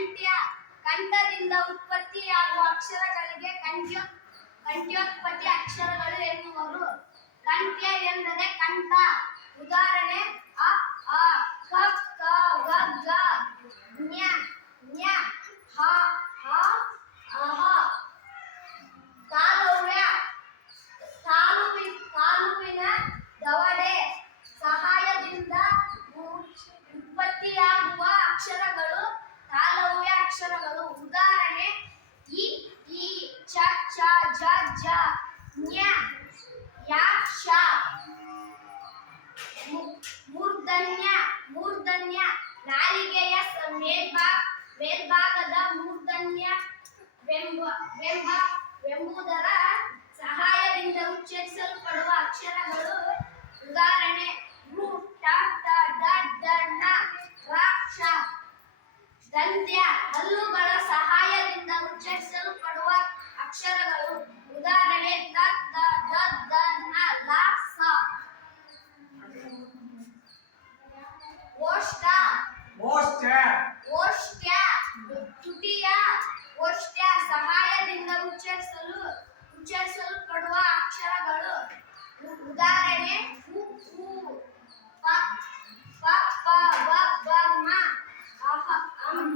ಕಂಠ್ಯ ಕಂಠದಿಂದ ಉತ್ಪತ್ತಿಯಾಗುವ ಅಕ್ಷರಗಳಿಗೆ ಕಂಠ್ಯ ಕಂಠ್ಯೋತ್ಪತ್ತಿ ಅಕ್ಷರಗಳು ಎನ್ನುವರು. ಕಂಠ್ಯ ಎಂದರೆ ಕಂಠ. ಉದಾಹರಣೆ ಅಕ್ಷರಗಳು ಉದಾಹರಣೆ ಇ ಈ ಚ ಚ ಜ ಜ ಜ್ಞ ಯ ಶ ಮು- ಮೂರ್ಧನ್ಯ ಮೂರ್ಧನ್ಯ ನಾಲಿಗೆಯ ಸ- ಮೇಲ್ಭಾ ಮೇಲ್ಭಾಗದ ಮೂರ್ಧನ್ಯ ವೆಂಬ ವೆಂಬ ಅಕ್ಷರಗಳು ಉದಾಹರಣೆ ತ ದ ದ ದ ನ ಲ ಸ. ಓಷ್ಟ ಓಷ್ಟ ಓಷ್ಟ ತುಟಿಯ. ಓಷ್ಟ ಸಹಾಯದಿಂದ ಉಚ್ಚರಿಸಲು ಉಚ್ಚರಿಸಲ್ಪಡುವ ಅಕ್ಷರಗಳು. ಉದಾಹರಣೆ ಉ ಉ ಪ ಪ ಪ ಬ ಬ ಮ ಅಹ ಅಂ.